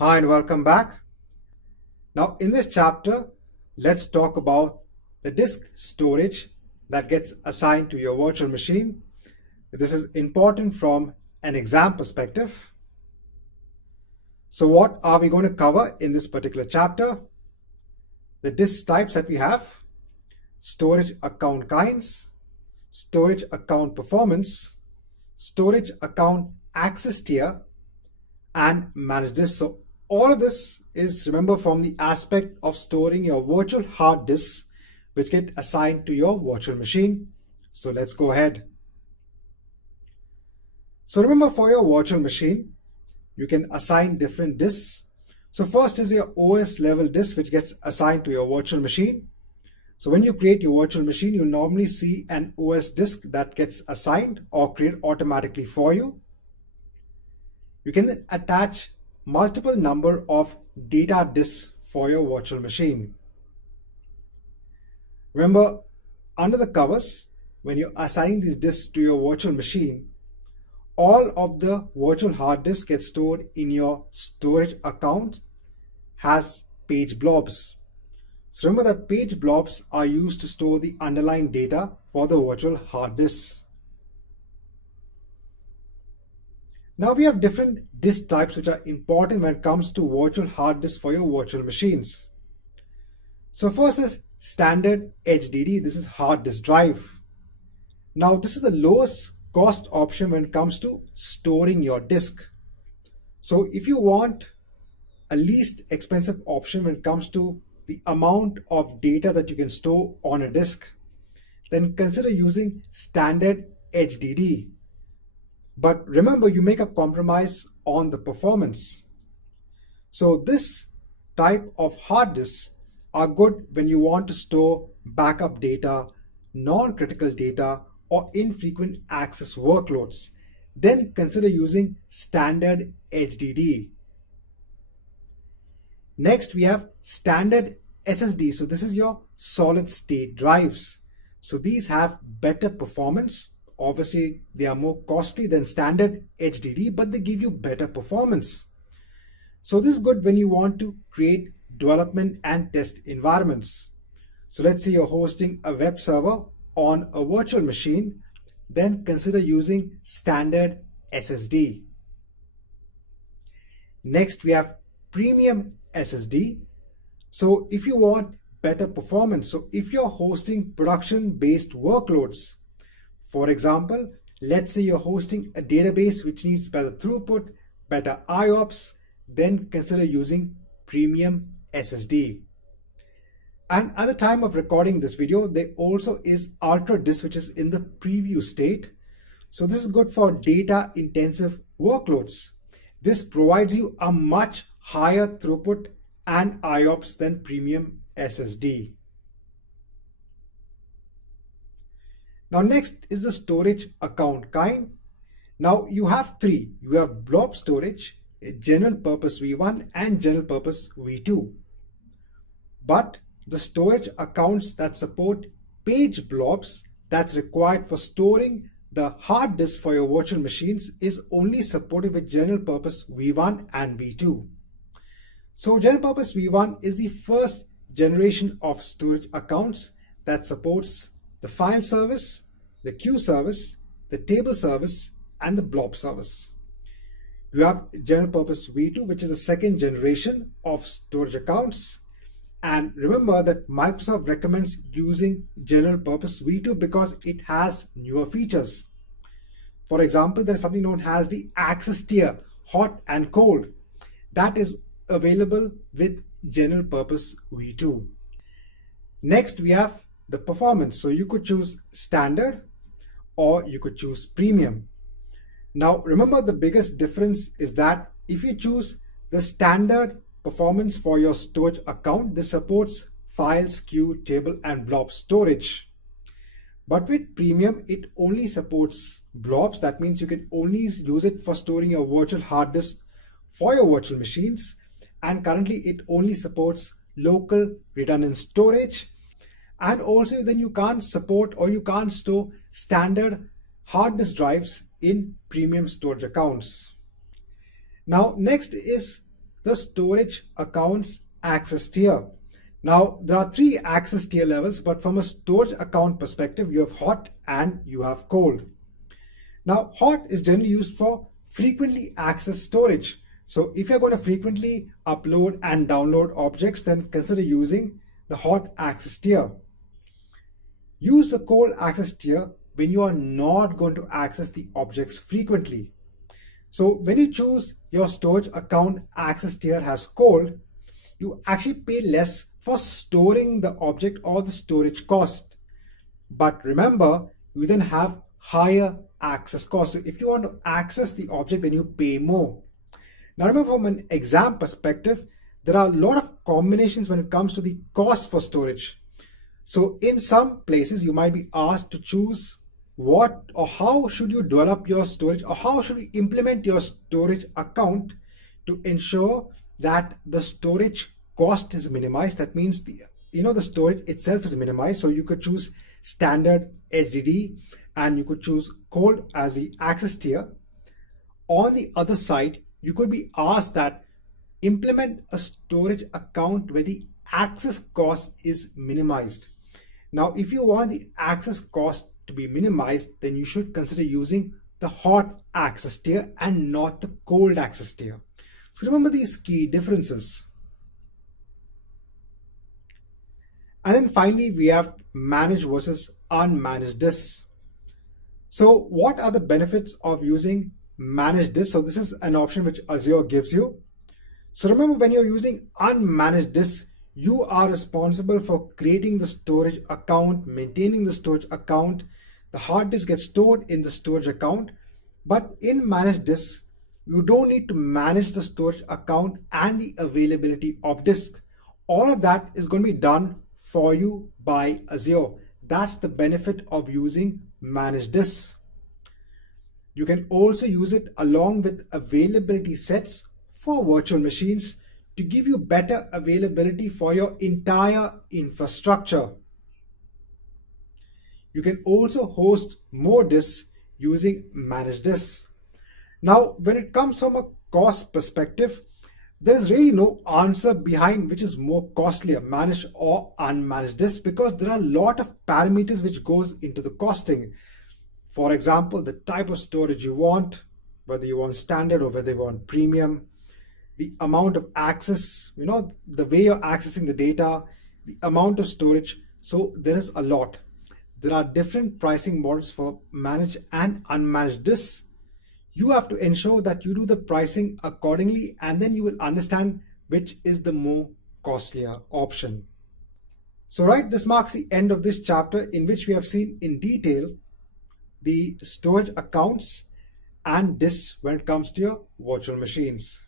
Hi and welcome back. Now in this chapter, let's talk about the disk storage that gets assigned to your virtual machine. This is important from an exam perspective. So what are we going to cover in this particular chapter? The disk types that we have, storage account kinds, storage account performance, storage account access tier, and manage disk. So all of this is, remember, from the aspect of storing your virtual hard disks which get assigned to your virtual machine. So let's go ahead. So remember, for your virtual machine, you can assign different disks. So first is your OS level disk which gets assigned to your virtual machine. So when you create your virtual machine, you normally see an OS disk that gets assigned or created automatically for you. You can then attach multiple number of data disks for your virtual machine. Remember, under the covers, when you're assigning these disks to your virtual machine, all of the virtual hard disks get stored in your storage account has page blobs. So remember that page blobs are used to store the underlying data for the virtual hard disks. Now we have different disk types which are important when it comes to virtual hard disks for your virtual machines. So first is standard HDD. This is hard disk drive. Now this is the lowest cost option when it comes to storing your disk. So if you want a least expensive option when it comes to the amount of data that you can store on a disk, then consider using standard HDD. But remember, you make a compromise on the performance. So this type of hard disks are good when you want to store backup data, non-critical data, or infrequent access workloads. Then consider using standard HDD. Next, we have standard SSD. So this is your solid state drives. So these have better performance. Obviously, they are more costly than standard HDD, but they give you better performance. So this is good when you want to create development and test environments. So let's say you're hosting a web server on a virtual machine, then consider using standard SSD. Next, we have premium SSD. So if you want better performance, so if you're hosting production-based workloads, for example, let's say you're hosting a database which needs better throughput, better IOPS, then consider using premium SSD. And at the time of recording this video, there also is Ultra Disk, which is in the preview state. So this is good for data intensive workloads. This provides you a much higher throughput and IOPS than premium SSD. Now next is the storage account kind. Now you have three. You have blob storage, general purpose V1 and general purpose V2. But the storage accounts that support page blobs that's required for storing the hard disk for your virtual machines is only supported with general purpose V1 and V2. So general purpose V1 is the first generation of storage accounts that supports the file service, the queue service, the table service, and the blob service. You have general purpose V2, which is the second generation of storage accounts. And remember that Microsoft recommends using general purpose V2 because it has newer features. For example, there's something known as the access tier, hot and cold. That is available with general purpose V2. Next, we have the performance. So you could choose standard or you could choose premium. Now, remember, the biggest difference is that if you choose the standard performance for your storage account, this supports files, queue, table, and blob storage. But with premium, it only supports blobs. That means you can only use it for storing your virtual hard disk for your virtual machines. And currently, it only supports local redundant storage. And also, then you can't support or you can't store standard hard disk drives in premium storage accounts. Now, next is the storage accounts access tier. Now, there are three access tier levels, but from a storage account perspective, you have hot and you have cold. Now, hot is generally used for frequently accessed storage. So if you're going to frequently upload and download objects, then consider using the hot access tier. Use the cold access tier when you are not going to access the objects frequently. So when you choose your storage account access tier as cold, you actually pay less for storing the object or the storage cost. But remember, you then have higher access cost. So if you want to access the object, then you pay more. Now remember, from an exam perspective, there are a lot of combinations when it comes to the cost for storage. So in some places, you might be asked to choose what or how should you develop your storage, or how should you implement your storage account to ensure that the storage cost is minimized. That means the storage itself is minimized. So you could choose standard HDD and you could choose cold as the access tier. On the other side, you could be asked that implement a storage account where the access cost is minimized. Now, if you want the access cost to be minimized, then you should consider using the hot access tier and not the cold access tier. So remember these key differences. And then finally, we have managed versus unmanaged disks. So what are the benefits of using managed disks? So this is an option which Azure gives you. So remember, when you're using unmanaged disks, you are responsible for creating the storage account, maintaining the storage account. The hard disk gets stored in the storage account. But in managed disks, you don't need to manage the storage account and the availability of disk. All of that is going to be done for you by Azure. That's the benefit of using managed disks. You can also use it along with availability sets for virtual machines to give you better availability for your entire infrastructure. You can also host more disks using managed disks. Now, when it comes from a cost perspective, there is really no answer behind which is more costlier, managed or unmanaged disks, because there are a lot of parameters which goes into the costing. For example, the type of storage you want, whether you want standard or whether you want premium, the amount of access, the way you're accessing the data, the amount of storage. So there is a lot. There are different pricing models for managed and unmanaged disks. You have to ensure that you do the pricing accordingly, and then you will understand which is the more costlier option. So right, this marks the end of this chapter, in which we have seen in detail the storage accounts and disks when it comes to your virtual machines.